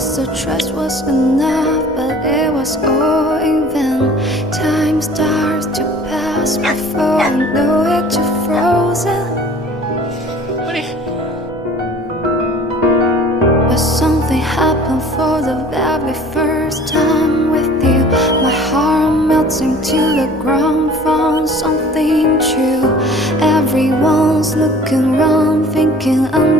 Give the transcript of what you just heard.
was the trust was enough, but it was all in vain. Time starts to pass before I know it, you're frozen. But something happened for the very first time with you. My heart melting to the ground, found something true. Everyone's looking around, thinking I'm